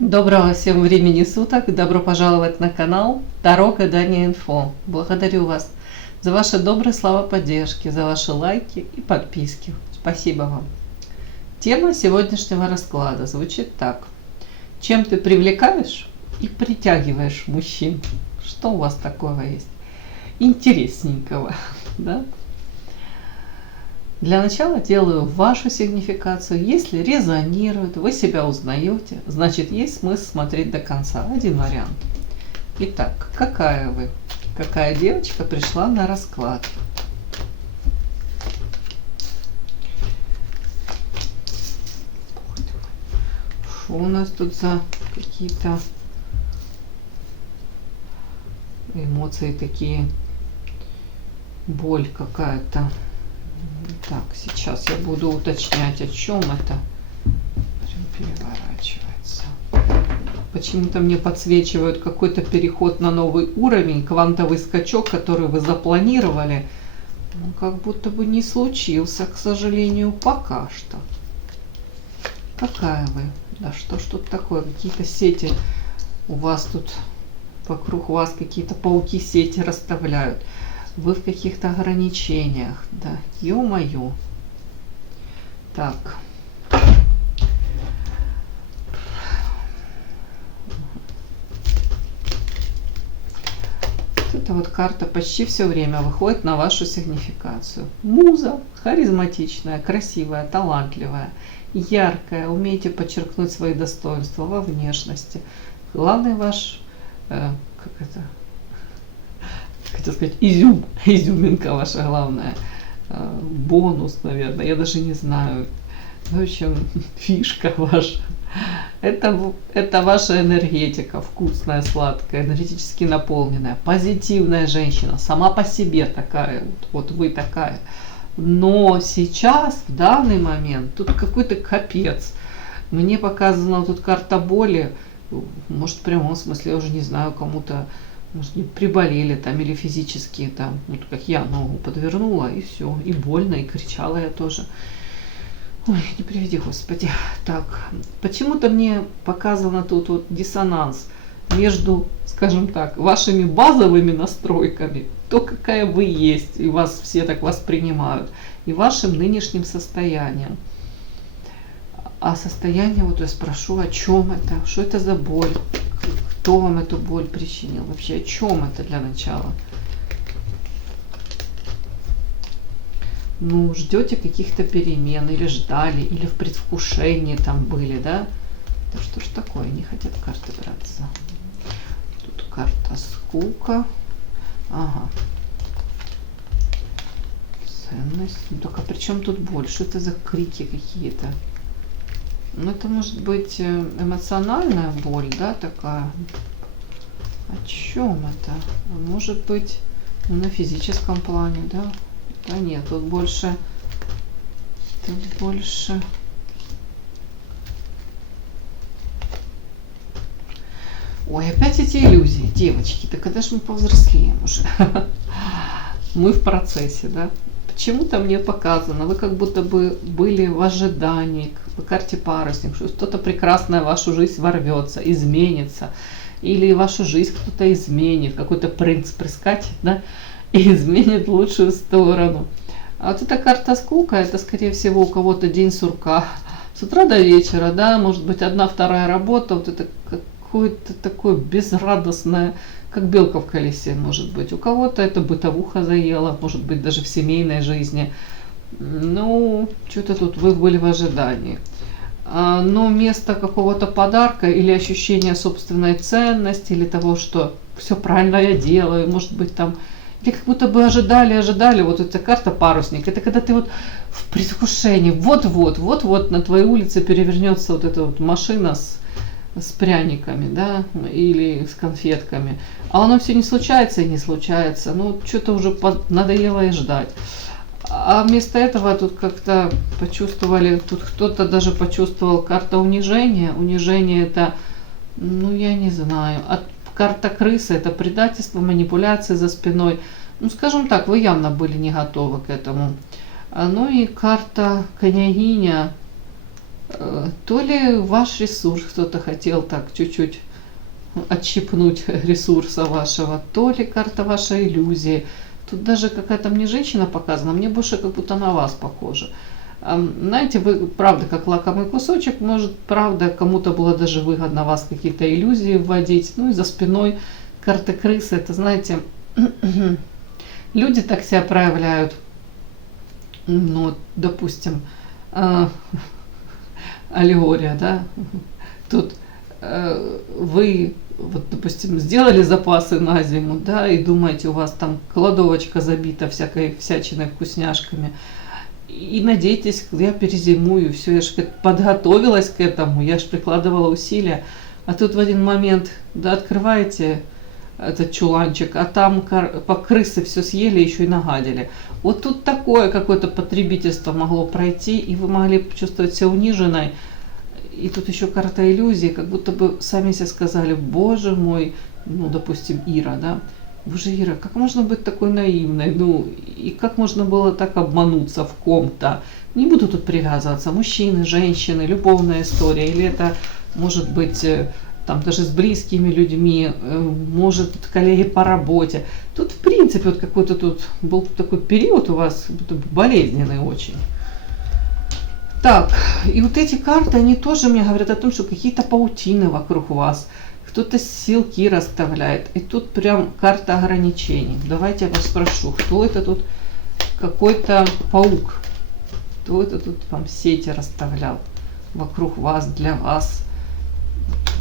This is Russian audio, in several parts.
Доброго всем времени суток, добро пожаловать на канал Таро Гадание Инфо. Благодарю вас за ваши добрые слова поддержки, за ваши лайки и подписки. Спасибо вам. Тема сегодняшнего расклада звучит так. Чем ты привлекаешь и притягиваешь мужчин? Что у вас такого есть интересненького, да? Для начала делаю вашу сигнификацию. Если резонирует, вы себя узнаете, значит есть смысл смотреть до конца. Один вариант. Итак, какая вы? Какая девочка пришла на расклад? Что у нас тут за какие-то эмоции такие? Боль какая-то. Так, сейчас я буду уточнять, о чем это. Переворачивается. Почему-то мне подсвечивают какой-то переход на новый уровень, квантовый скачок, который вы запланировали. Ну, как будто бы не случился, к сожалению, пока что. Какая вы? Да что ж тут такое? Какие-то сети у вас тут, вокруг вас какие-то пауки сети расставляют. Вы в каких-то ограничениях, да, ё-моё. Так. Эта вот карта почти все время выходит на вашу сигнификацию. Муза, харизматичная, красивая, талантливая, яркая, умеете подчеркнуть свои достоинства во внешности. Главный ваш, как это, хотел сказать, изюминка ваша главная, бонус, наверное, я даже не знаю, в общем, фишка ваша. Это ваша энергетика, вкусная, сладкая, энергетически наполненная, позитивная женщина, сама по себе такая, вот вы такая. Но сейчас, в данный момент, тут какой-то капец. Мне показана тут карта боли, может, в прямом смысле, я уже не знаю, кому-то, может, не приболели там или физически там, вот как я ногу подвернула, и все, и больно, и кричала я тоже. Ой, не приведи, Господи. Так, почему-то мне показано тут вот диссонанс между, скажем так, вашими базовыми настройками, то, какая вы есть, и вас все так воспринимают, и вашим нынешним состоянием. А состояние, вот я спрошу, о чем это, что это за боль, кто вам эту боль причинил, вообще о чем это для начала? Ну, ждете каких-то перемен, или ждали, или в предвкушении там были, да? Да что ж такое, не хотят карты браться. Тут карта скука. Ага. Ценность. Ну, только при чем тут боль? Что это за крики какие-то? Ну, это может быть эмоциональная боль, да, такая. О чем это? Может быть, на физическом плане, да? Да нет, тут больше. Ой, опять эти иллюзии, девочки. Да когда ж мы повзрослеем уже? Мы в процессе, да? Почему-то мне показано, вы как будто бы были в ожидании, по карте парусник, что что-то прекрасное в вашу жизнь ворвется, изменится, или вашу жизнь кто-то изменит, какой-то принц прискачет, да, и изменит в лучшую сторону. А вот эта карта скука, это скорее всего у кого-то день сурка, с утра до вечера, да, может быть одна-вторая работа, вот это какое-то такое безрадостное, как белка в колесе, может быть. У кого-то это бытовуха заела, может быть, даже в семейной жизни. Ну, что-то тут вы были в ожидании. Но вместо какого-то подарка или ощущения собственной ценности, или того, что все правильно я делаю, может быть, там, или как будто бы ожидали, вот эта карта парусник, это когда ты вот в предвкушении, вот-вот на твоей улице перевернется вот эта вот машина с пряниками, да, или с конфетками. А оно все не случается и не случается. Ну, что-то уже надоело и ждать. А вместо этого тут как-то почувствовали, тут кто-то даже почувствовал карта унижения. Унижение это, ну, я не знаю, карта крысы, это предательство, манипуляции за спиной. Ну, скажем так, вы явно были не готовы к этому. Ну и карта княгиня. То ли ваш ресурс кто-то хотел так чуть-чуть отщипнуть ресурса вашего, то ли карта вашей иллюзии. Тут даже какая-то мне женщина показана, мне больше как будто на вас похоже. Знаете, вы, правда, как лакомый кусочек, может, правда, кому-то было даже выгодно вас какие-то иллюзии вводить. Ну и за спиной карты крысы, это, знаете, люди так себя проявляют. Ну, допустим, аллегория, да, тут вы, вот, допустим, сделали запасы на зиму, да, и думаете, у вас там кладовочка забита всякой всячиной, вкусняшками, и надеетесь, я перезимую, все, я же подготовилась к этому, я же прикладывала усилия, а тут в один момент, да, открываете этот чуланчик, а там по крысы все съели, еще и нагадили. Вот тут такое какое-то потребительство могло пройти, и вы могли почувствовать себя униженной. И тут еще карта иллюзии, как будто бы сами себе сказали, боже мой, ну, допустим, Ира, да, боже, Ира, как можно быть такой наивной, ну, и как можно было так обмануться в ком-то. Не буду тут привязываться, мужчины, женщины, любовная история, или это может быть там даже с близкими людьми, может, коллеги по работе. Тут, в принципе, вот какой-то тут был такой период у вас болезненный очень. Так, и вот эти карты, они тоже мне говорят о том, что какие-то паутины вокруг вас, кто-то силки расставляет. И тут прям карта ограничений. Давайте я вас спрошу, кто это тут? Какой-то паук. Кто это тут вам сети расставлял вокруг вас, для вас?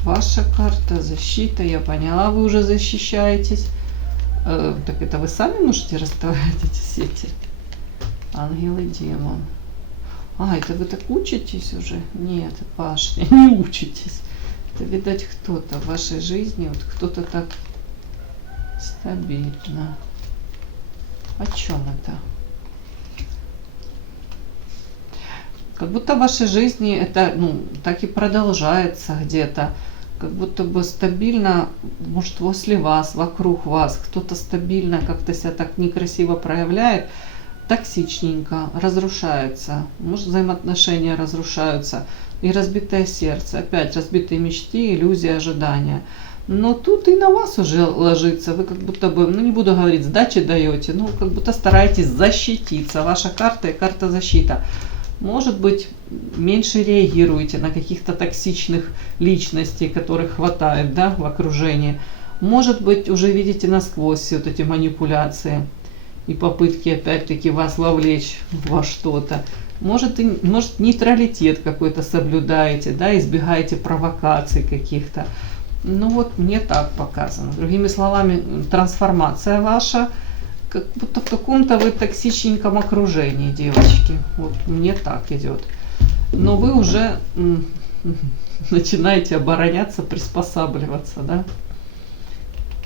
Ваша карта, защита, я поняла, вы уже защищаетесь. Так это вы сами можете расставлять эти сети? Ангел и демон. А, это вы так учитесь уже? Нет, башня, не учитесь. Это, видать, кто-то в вашей жизни, вот кто-то так стабильно. О чем это? Как будто в вашей жизни это, ну, так и продолжается где-то. Как будто бы стабильно, может, возле вас, вокруг вас, кто-то стабильно как-то себя так некрасиво проявляет, токсичненько, разрушается. Может, взаимоотношения разрушаются. И разбитое сердце. Опять разбитые мечты, иллюзии, ожидания. Но тут и на вас уже ложится. Вы как будто бы, ну не буду говорить, сдачи даете, ну как будто стараетесь защититься. Ваша карта и карта защита. Может быть, меньше реагируете на каких-то токсичных личностей, которых хватает, да, в окружении. Может быть, уже видите насквозь все вот эти манипуляции и попытки опять-таки вас вовлечь во что-то. Может, нейтралитет какой-то соблюдаете, да, избегаете провокаций каких-то. Ну вот мне так показано. Другими словами, трансформация ваша, как будто в каком-то вы токсичненьком окружении, девочки. Вот мне так идет. Но вы уже начинаете обороняться, приспосабливаться, да?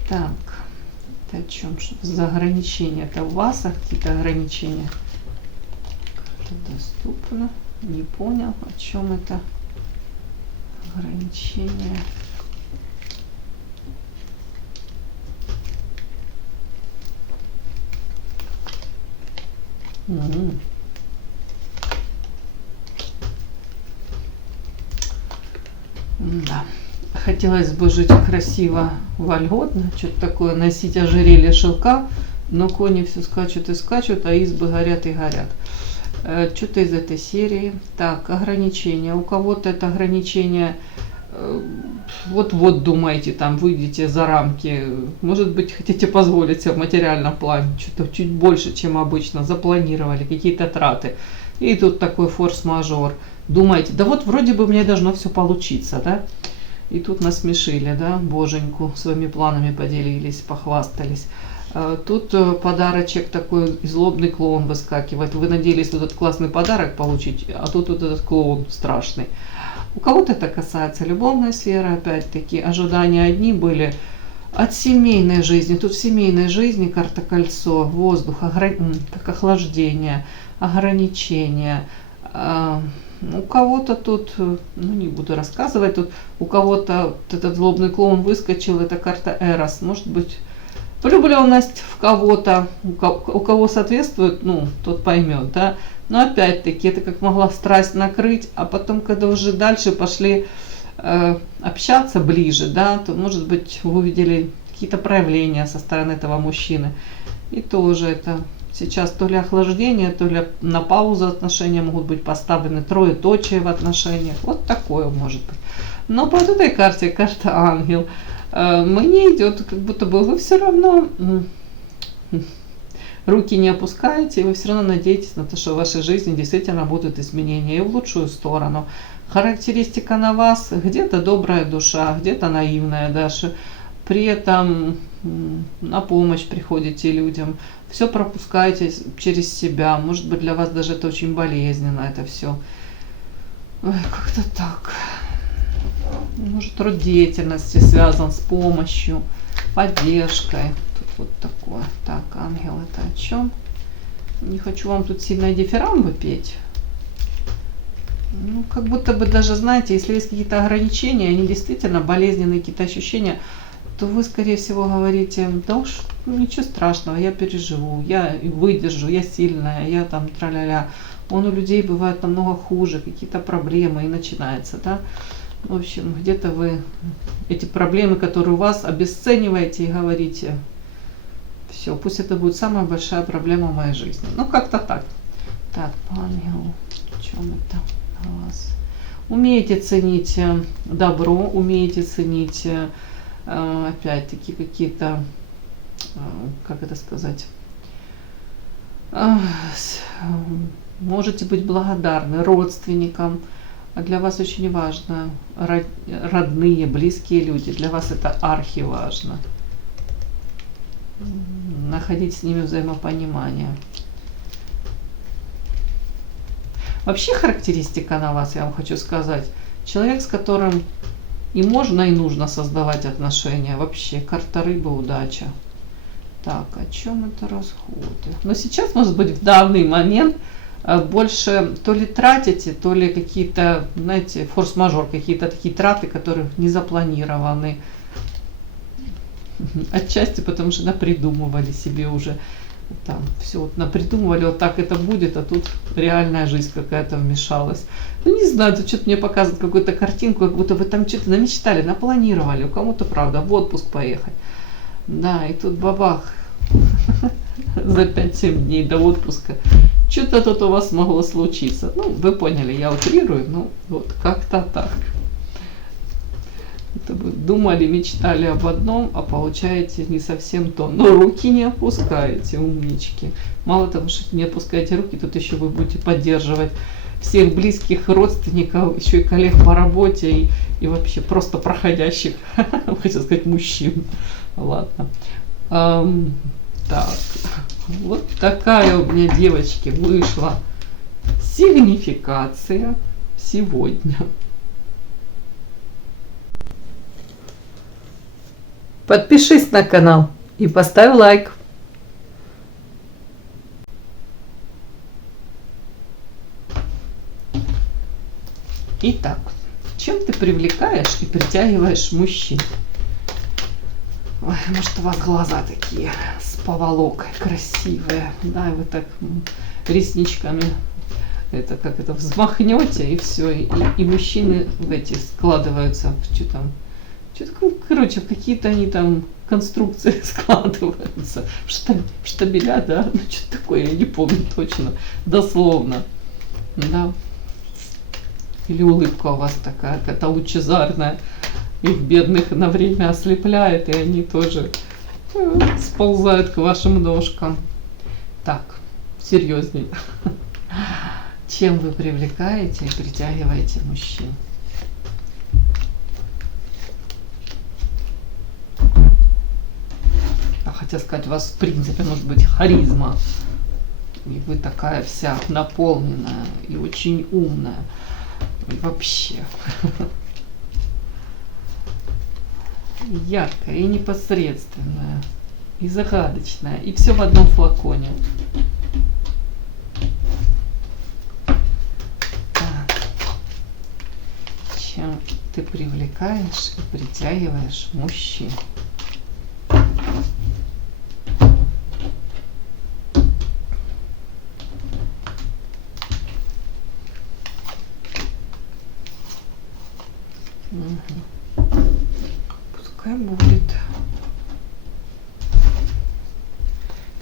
Так, это о чем? Что за ограничения? Это у вас какие-то ограничения? Как-то доступно. Не понял, о чем это ограничения. Да. Хотелось бы жить красиво, вольготно, что-то такое, носить ожерелье шелка, но кони все скачут и скачут, а избы горят и горят. Что-то из этой серии. Так, ограничения. У кого-то это ограничение, вот-вот думаете, там выйдете за рамки, может быть, хотите позволить себе в материальном плане что-то чуть больше, чем обычно, запланировали какие-то траты. И тут такой форс-мажор. Думаете, да вот вроде бы мне должно все получиться, да? И тут насмешили, да, боженьку, своими планами поделились, похвастались. Тут подарочек такой, злобный клоун выскакивает. Вы надеялись вот этот классный подарок получить, а тут вот этот клоун страшный. У кого-то это касается любовной сферы, опять-таки, ожидания одни были от семейной жизни. Тут в семейной жизни карта кольцо, воздух, как охлаждение, ограничения. У кого-то тут, ну не буду рассказывать, тут у кого-то вот этот злобный клоун выскочил, это карта Эрос. Может быть, влюбленность в кого-то, у кого соответствует, ну, тот поймет, да. Но опять-таки, это как могла страсть накрыть, а потом, когда уже дальше пошли общаться ближе, да, то, может быть, вы увидели какие-то проявления со стороны этого мужчины. И тоже это сейчас то ли охлаждение, то ли на паузу отношения могут быть поставлены, троеточие в отношениях. Вот такое может быть. Но по вот этой карте, карта ангел, мне идет, как будто бы вы все равно руки не опускаете, и вы все равно надеетесь на то, что в вашей жизни действительно будут изменения и в лучшую сторону. Характеристика на вас: где-то добрая душа, где-то наивная даже. При этом на помощь приходите людям, все пропускаете через себя. Может быть, для вас даже это очень болезненно, это все. Как-то так. Может, род деятельности связан с помощью, поддержкой. Тут вот такое. Так, ангел, это о чем? Не хочу вам тут сильно дифирамбы петь. Ну, как будто бы даже, знаете, если есть какие-то ограничения, они действительно болезненные, какие-то ощущения, то вы, скорее всего, говорите: да уж, ничего страшного, я переживу, я выдержу, я сильная, я там тра-ля-ля. Он у людей бывает намного хуже, какие-то проблемы, и начинается, да. В общем, где-то вы эти проблемы, которые у вас, обесцениваете и говорите: все, пусть это будет самая большая проблема в моей жизни. Ну, как-то так. Так, ангел, в чем это на вас? Умеете ценить добро, умеете ценить опять-таки какие-то, как это сказать, можете быть благодарны родственникам. Для вас очень важно родные, близкие люди. Для вас это архиважно. Находить с ними взаимопонимание. Вообще характеристика на вас, я вам хочу сказать: человек, с которым и можно, и нужно создавать отношения. Вообще, карта рыбы, удача. Так, о чем это расходы? Но сейчас, может быть, в данный момент больше то ли тратите, то ли какие-то, знаете, форс-мажор, какие-то такие траты, которые не запланированы. Отчасти потому, что напридумывали себе уже. Там все вот напридумывали, вот так это будет, а тут реальная жизнь какая-то вмешалась. Ну, не знаю, тут что-то мне показывают какую-то картинку, как будто вы там что-то намечтали, напланировали, у кому-то, правда, в отпуск поехать. Да, и тут бабах, за 5-7 дней до отпуска. Что-то тут у вас могло случиться. Ну, вы поняли, я утрирую, ну, вот как-то так. Это вы думали, мечтали об одном, а получаете не совсем то. Но руки не опускаете, умнички. Мало того, что не опускаете руки, тут еще вы будете поддерживать всех близких родственников, еще и коллег по работе, и вообще просто проходящих, хочу сказать, мужчин. Ладно. Так, вот такая у меня, девочки, вышла сигнификация сегодня. Подпишись на канал и поставь лайк. Итак, чем ты привлекаешь и притягиваешь мужчин? Ой, может, у вас глаза такие с поволокой, красивые, да, и вы так ресничками это как это взмахнете, и все, и мужчины в эти складываются в что-то, короче, какие-то они там конструкции складываются в штабеля, да, ну что-то такое, я не помню точно, дословно, да. Или улыбка у вас такая, какая-то лучезарная, их бедных на время ослепляет, и они тоже сползают к вашим ножкам. Так, серьезней. Чем вы привлекаете и притягиваете мужчин? Хотя сказать, у вас в принципе может быть харизма, и вы такая вся наполненная и очень умная, и вообще яркая и непосредственная, и загадочная, и все в одном флаконе. Так. Чем ты привлекаешь и притягиваешь мужчин? Пускай будет.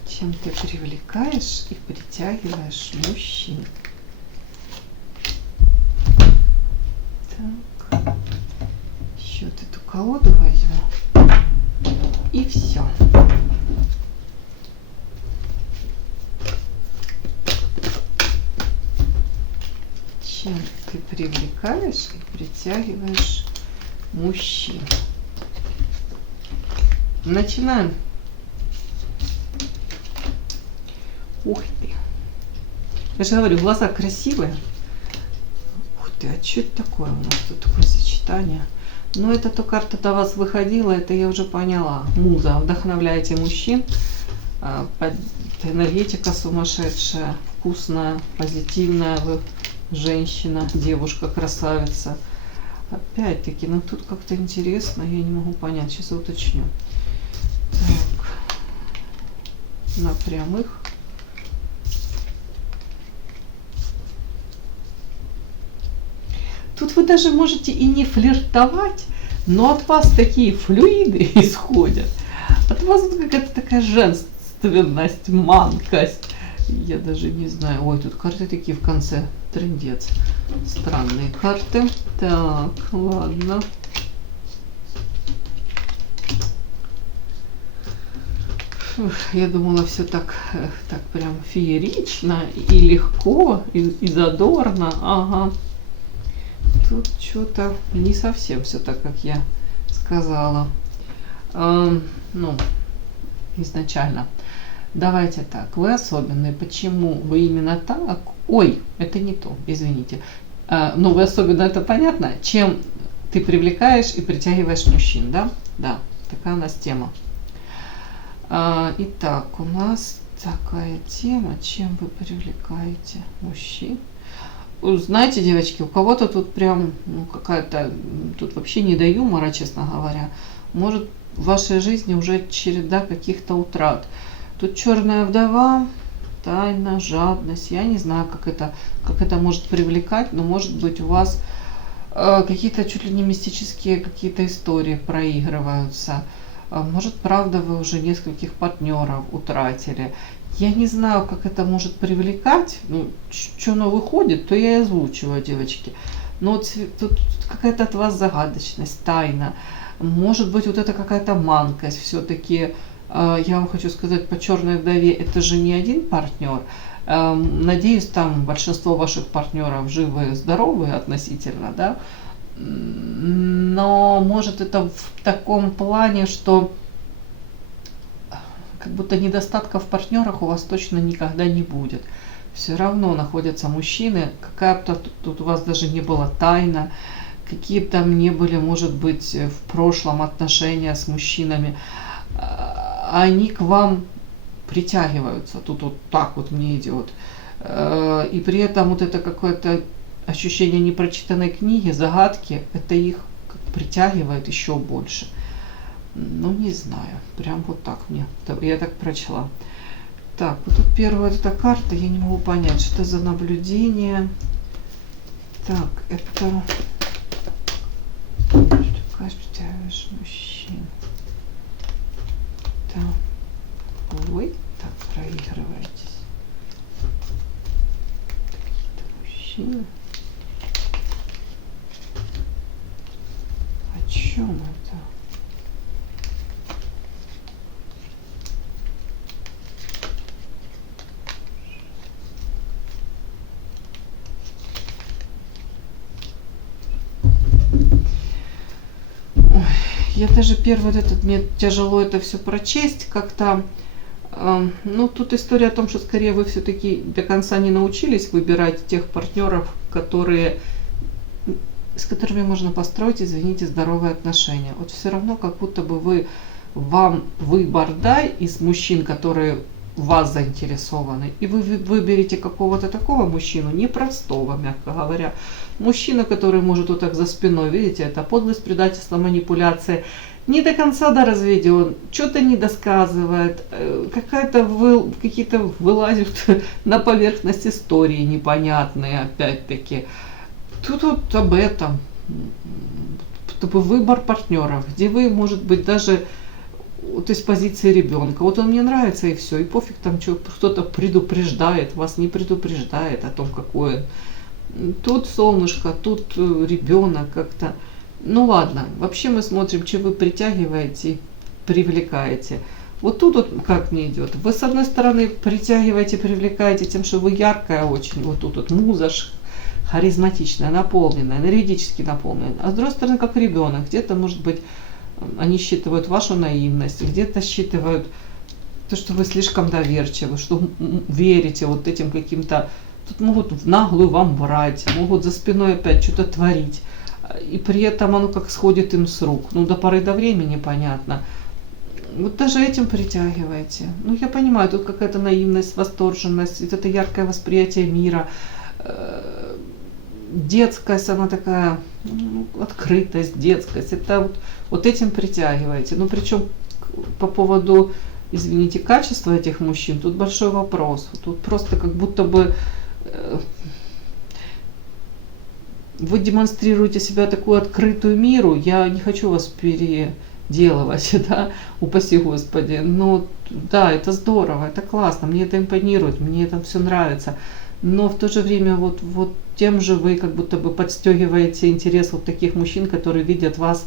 Чем ты привлекаешь и притягиваешь мужчин. Так. Еще вот эту колоду возьму. И все. Чем ты привлекаешь и притягиваешь мужчин. Начинаем. Ух ты. Я же говорю, глаза красивые. Ух ты, а что это такое у нас тут такое сочетание? Ну, это то карта до вас выходила, это я уже поняла. Муза, вдохновляете мужчин. Энергетика сумасшедшая, вкусная, позитивная вы женщина, девушка, красавица. Опять-таки, ну тут как-то интересно, я не могу понять. Сейчас я уточню. Так, на прямых. Тут вы даже можете и не флиртовать, но от вас такие флюиды исходят. От вас какая-то такая женственность, манкость. Я даже не знаю. Ой, тут карты такие в конце. Трындец. Странные карты. Так, ладно. Я думала, все так прям феерично и легко, и задорно. Ага. Тут что-то не совсем все так, как я сказала. Ну, изначально. Давайте так, вы особенные. Почему вы именно так? Ой, это не то, извините. Но вы особенно, это понятно. Чем ты привлекаешь и притягиваешь мужчин, да? Да, такая у нас тема. Итак, у нас такая тема, чем вы привлекаете мужчин. Знаете, девочки, у кого-то тут прям, ну, какая-то, тут вообще не до юмора, честно говоря. Может, в вашей жизни уже череда каких-то утрат. Тут черная вдова, тайна, жадность. Я не знаю, как это может привлекать, но может быть у вас какие-то чуть ли не мистические какие-то истории проигрываются. Может, правда, вы уже нескольких партнеров утратили. Я не знаю, как это может привлекать. Ну, что оно выходит, то я и озвучиваю, девочки. Но вот тут какая-то от вас загадочность, тайна. Может быть, вот это какая-то манкость. Все-таки, я вам хочу сказать, по черной вдове это же не один партнер. Надеюсь, там большинство ваших партнеров живы, здоровы относительно, да. Но может это в таком плане, что как будто недостатка в партнерах у вас точно никогда не будет. Все равно находятся мужчины, какая-то тут у вас даже не была тайна, какие бы там ни были, может быть, в прошлом отношения с мужчинами, они к вам притягиваются. Тут вот так вот мне идет. И при этом вот это какое-то ощущение непрочитанной книги, загадки, это их притягивает еще больше. Ну, не знаю, прям вот так мне, я так прочла. Так, вот тут первая эта карта, я не могу понять, что за наблюдение. Так, это... Притягиваешь мужчин. Так, вы так проигрываетесь. Какие-то мужчины. О чем это? Ой, я даже первый вот этот, мне тяжело это все прочесть как-то. Ну, тут история о том, что скорее вы все-таки до конца не научились выбирать тех партнеров, с которыми можно построить, извините, здоровые отношения. Вот все равно, как будто бы вам выбор дай из мужчин, которые в вас заинтересованы, и вы выберете какого-то такого мужчину, непростого, мягко говоря. Мужчина, который может вот так за спиной, видите, это подлость, предательство, манипуляция. Не до конца доразведен, что-то не досказывает, какие-то вылазят на поверхность истории непонятные, опять-таки. Тут вот об этом. будто бы выбор партнеров, где вы, может быть, даже вот из позиции ребенка. Вот он мне нравится и все, и пофиг там, что кто-то предупреждает, вас не предупреждает о том, какое. Тут солнышко, тут ребенок как-то. Ну ладно, вообще мы смотрим, что вы притягиваете, привлекаете. Вот тут вот как мне идет. Вы с одной стороны притягиваете, привлекаете тем, что вы яркая очень. Вот тут вот муза харизматичная, наполненная, энергетически наполненная. А с другой стороны, как ребенок. Где-то, может быть, они считывают вашу наивность, где-то считывают то, что вы слишком доверчивы, что верите вот этим каким-то. Тут могут в наглую вам врать, могут за спиной опять что-то творить. И при этом оно как сходит им с рук. Ну, до поры до времени, понятно. Вот даже этим притягиваете. Ну, я понимаю, тут какая-то наивность, восторженность, вот это яркое восприятие мира. Детскость, она такая, ну, открытость, детскость. Это вот этим притягиваете. Ну, причем по поводу, извините, качества этих мужчин, тут большой вопрос. Тут просто как будто бы вы демонстрируете себя такую открытую миру. Я не хочу вас переделывать, да, упаси Господи. Но да, это здорово, это классно, мне это импонирует, мне это все нравится. Но в то же время вот тем же вы как будто бы подстегиваете интерес вот таких мужчин, которые видят вас,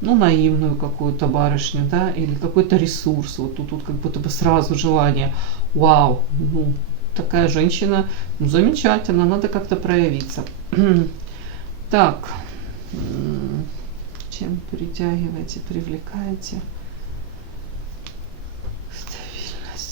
ну, наивную какую-то барышню, да, или какой-то ресурс. Вот тут как будто бы сразу желание, вау, ну, такая женщина, ну, замечательно, надо как-то проявиться. Так, чем притягиваете, привлекаете?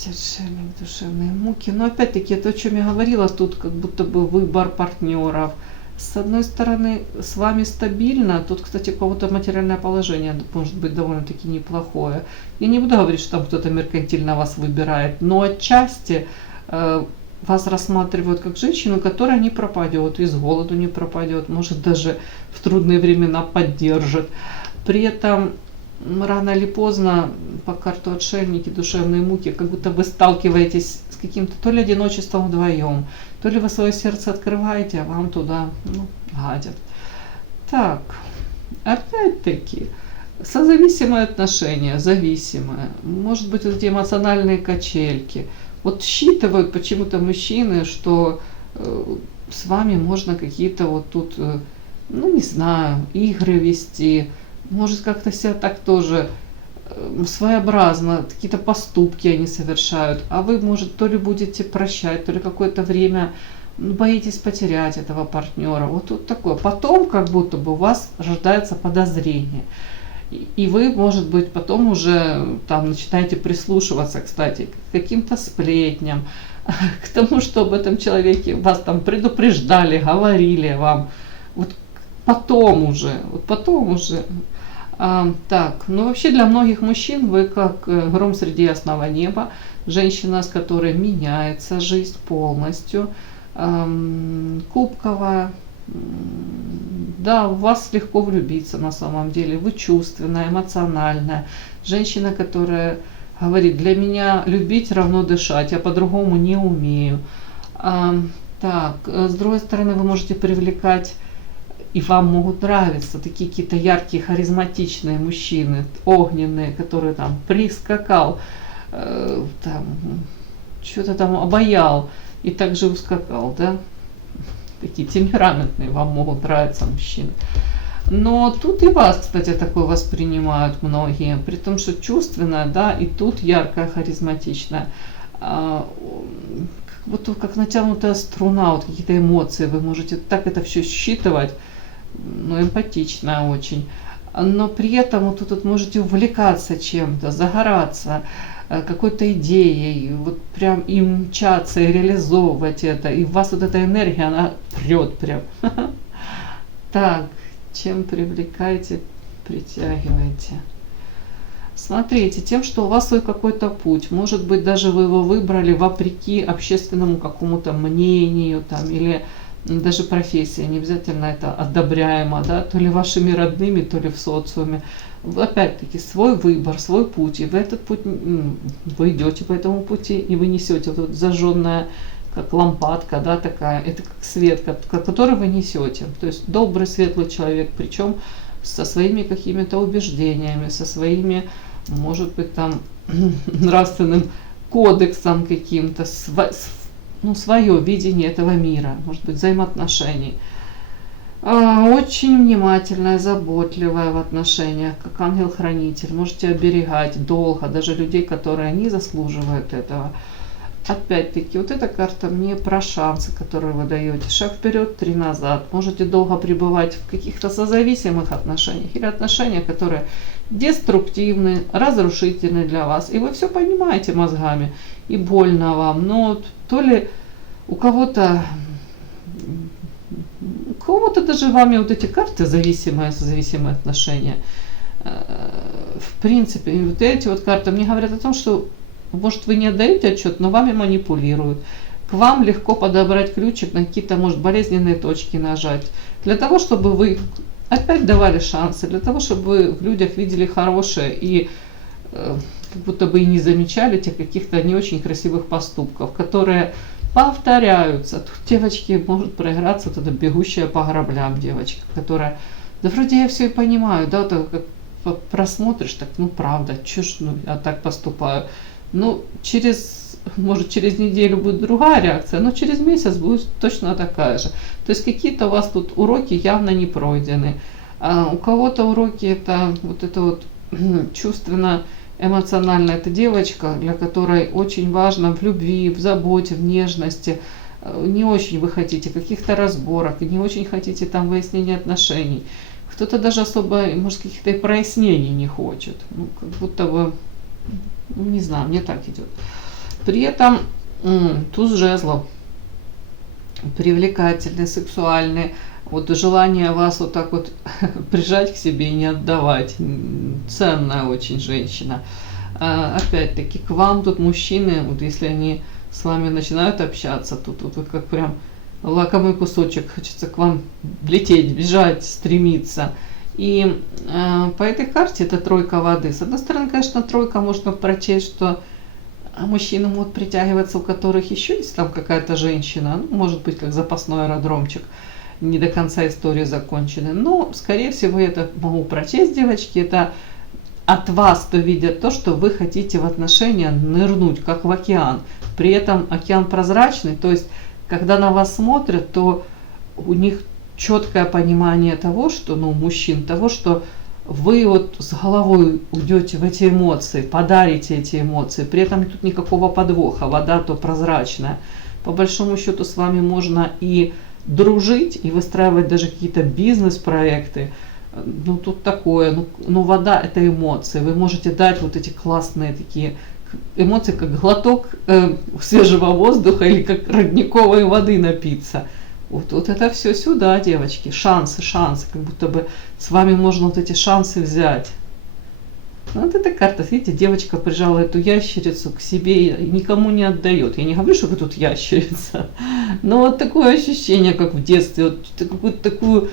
Отшельник, душевные муки. Но опять-таки, это о чем я говорила, тут как будто бы выбор партнеров. С одной стороны, с вами стабильно. Тут, кстати, у кого-то материальное положение может быть довольно-таки неплохое. Я не буду говорить, что там кто-то меркантильно вас выбирает, но отчасти вас рассматривают как женщину, которая не пропадет, из голоду не пропадет, может даже в трудные времена поддержит. При этом рано или поздно по карту отшельники, душевные муки, как будто вы сталкиваетесь с каким-то то ли одиночеством вдвоем, то ли вы свое сердце открываете, а вам туда, ну, гадят. Так, опять-таки, созависимые отношения, зависимые, может быть, вот эти эмоциональные качельки. Вот считывают почему-то мужчины, что с вами можно какие-то вот тут, ну, не знаю, игры вести. Может, как-то себя так тоже своеобразно, какие-то поступки они совершают, а вы, может, то ли будете прощать, то ли какое-то время боитесь потерять этого партнера. Вот тут такое. Потом, как будто бы у вас рождается подозрение. И вы, может быть, потом уже там начинаете прислушиваться, кстати, к каким-то сплетням, к тому, что об этом человеке вас там предупреждали, говорили вам. Вот потом уже. Так, ну вообще для многих мужчин вы как гром среди ясного неба, женщина, с которой меняется жизнь полностью, кубковая, да, в вас легко влюбиться на самом деле, вы чувственная, эмоциональная, женщина, которая говорит, для меня любить равно дышать, я по-другому не умею. Так, с другой стороны, вы можете привлекать, и вам могут нравиться такие какие-то яркие, харизматичные мужчины, огненные, которые там прискакал, там, что-то там обаял и также ускакал, да? Такие темпераментные вам могут нравиться мужчины. Но тут и вас, кстати, такое воспринимают многие, при том, что чувственная, да, и тут яркая, харизматичная. Вот как натянутая струна, вот какие-то эмоции, вы можете так это все считывать, ну, эмпатичная очень. Но при этом вот тут вот можете увлекаться чем-то, загораться какой-то идеей, вот прям и мчаться, и реализовывать это. И у вас вот эта энергия, она прет прям. Так, чем привлекаете, притягиваете? Смотрите, тем, что у вас свой какой-то путь. Может быть, даже вы его выбрали вопреки общественному какому-то мнению, там, или даже профессия, не обязательно это одобряемо, да, то ли вашими родными, то ли в социуме. Опять-таки, свой выбор, свой путь, и в этот путь вы идете по этому пути, и вы несете вот зажженная, как лампадка, да, такая, это как свет, который вы несете. То есть добрый, светлый человек, причем со своими какими-то убеждениями, со своими, может быть, там нравственным кодексом каким-то, свое видение этого мира, может быть, взаимоотношений. Очень внимательная, заботливая в отношениях, как ангел-хранитель. Можете оберегать долго, даже людей, которые не заслуживают этого. Опять-таки, вот эта карта мне про шансы, которые вы даете. Шаг вперед, 3 назад. Можете долго пребывать в каких-то созависимых отношениях или отношениях, которые деструктивны, разрушительны для вас. И вы все понимаете мозгами, и больно вам. Но то ли у кого-то даже вами вот эти карты зависимые, созависимые отношения. В принципе, вот эти вот карты мне говорят о том, что может вы не отдаете отчет, но вами манипулируют. К вам легко подобрать ключик, на какие-то, может, болезненные точки нажать. Для того, чтобы вы опять давали шансы, для того, чтобы вы в людях видели хорошее и как будто бы и не замечали тех каких-то не очень красивых поступков, которые повторяются. Тут девочки может проиграться вот эта бегущая по граблям девочка, которая, да вроде я все и понимаю, да, то как просмотришь, так, ну правда, чё ж, ну я так поступаю. Ну, может, через неделю будет другая реакция, но через месяц будет точно такая же. То есть какие-то у вас тут уроки явно не пройдены. А у кого-то уроки это вот чувственно эмоционально, это девочка, для которой очень важно в любви, в заботе, в нежности. Не очень вы хотите каких-то разборок, не очень хотите там выяснения отношений. Кто-то даже особо, может, каких-то и прояснений не хочет. Ну, как будто бы, не знаю, мне так идет. При этом туз жезлов, привлекательный, сексуальный, вот желание вас вот так вот прижать к себе и не отдавать. Ценная очень женщина. Опять-таки, к вам тут мужчины, вот если они с вами начинают общаться, тут вот вы как прям лакомый кусочек, хочется к вам лететь, бежать, стремиться. И по этой карте это тройка воды. С одной стороны, конечно, тройка можно прочесть, что мужчины могут притягиваться, у которых еще есть там какая-то женщина, ну, может быть, как запасной аэродромчик, не до конца история закончена. Но, скорее всего, я это могу прочесть, девочки, это от вас-то видят то, что вы хотите в отношения нырнуть, как в океан. При этом океан прозрачный, то есть, когда на вас смотрят, то у них четкое понимание того, что, ну, мужчин, того, что вы вот с головой уйдете в эти эмоции, подарите эти эмоции. При этом тут никакого подвоха, вода то прозрачная. По большому счету с вами можно и дружить, и выстраивать даже какие-то бизнес-проекты. Ну, тут такое, ну, вода это эмоции. Вы можете дать вот эти классные такие эмоции, как глоток свежего воздуха или как родниковой воды напиться. Вот это все сюда, девочки. Шансы, как будто бы с вами можно вот эти шансы взять. Ну, вот эта карта, видите, девочка прижала эту ящерицу к себе и никому не отдает. Я не говорю, что вы тут ящерица, но вот такое ощущение, как в детстве, вот какую-то такую,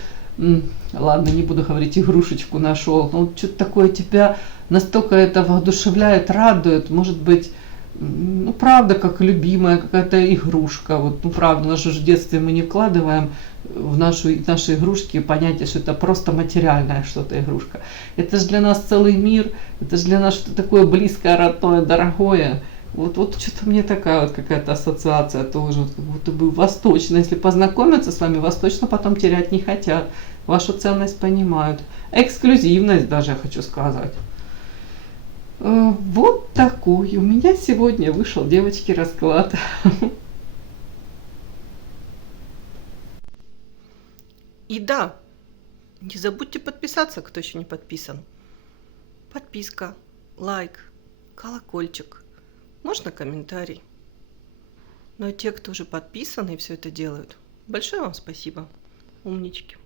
ладно, не буду говорить, игрушечку нашел, но вот что-то такое тебя настолько это воодушевляет, радует, может быть, ну, правда, как любимая какая-то игрушка. Вот, ну, правда, у же в детстве мы не вкладываем в наши игрушки понятие, что это просто материальная что-то игрушка. Это же для нас целый мир, это же для нас что-то такое близкое, родное, дорогое. Вот что-то мне такая вот какая-то ассоциация тоже, вот, как будто бы восточная. Если познакомиться с вами, вас точно потом терять не хотят. Вашу ценность понимают. Эксклюзивность даже, я хочу сказать. Вот такой у меня сегодня вышел, девочки, расклад. И да, не забудьте подписаться, кто еще не подписан. Подписка, лайк, колокольчик, можно комментарий. Ну а те, кто уже подписаны и все это делают, большое вам спасибо, умнички.